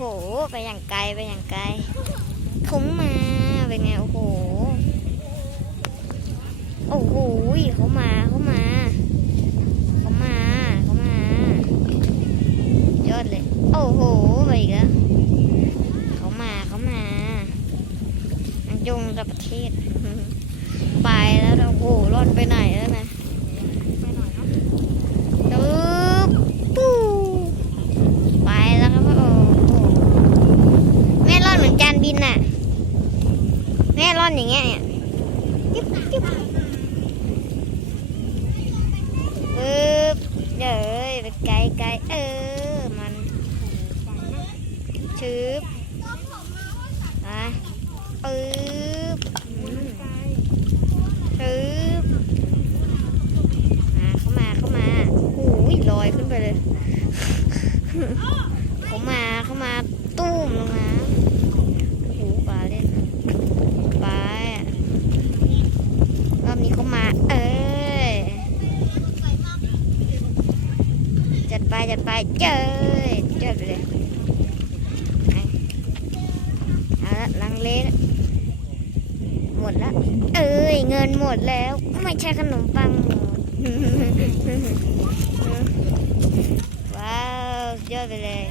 ห ไปอย่างไกลไปอย่างไกลเขามาเป็นไง โอ้โห โอ้โหเขามาเขามาเขามาเขามายอดเลย โอ้โห ไปอีกแล้วเขามาเขามามันยงกับประเทศ ไปแล้วนะโอ้โหร่อนไปไหนแล้วนะ ไปหน่อยเนาะ ตึ๊บปูไปแล้วครับโอ้โหแม่ร่อนเหมือนจานบินน่ะ แม่ร่อนอย่างเงี้ยเนี่ยจิ๊บจิ๊บปึ๊บเดี๋ยวไปไกลไกลเออ มันชืบอะปึ๊บอืมชึบมาเข้ามาเข้ามาโอ้ยลอยขึ้นไปเลย เขามาเข้ามาตุ้มลงน้ำโอ้โหปลาเล่นปลาอะรอบนี้เขามา เอ้ยจั ดไปจัดไปเจอเจอไปเลยไปเอาละลังเลละหมดละเอ้ยเงินหมดแล้ว ไม่ใช่ขนมปังหมดว้าวสุดยอดไปเลย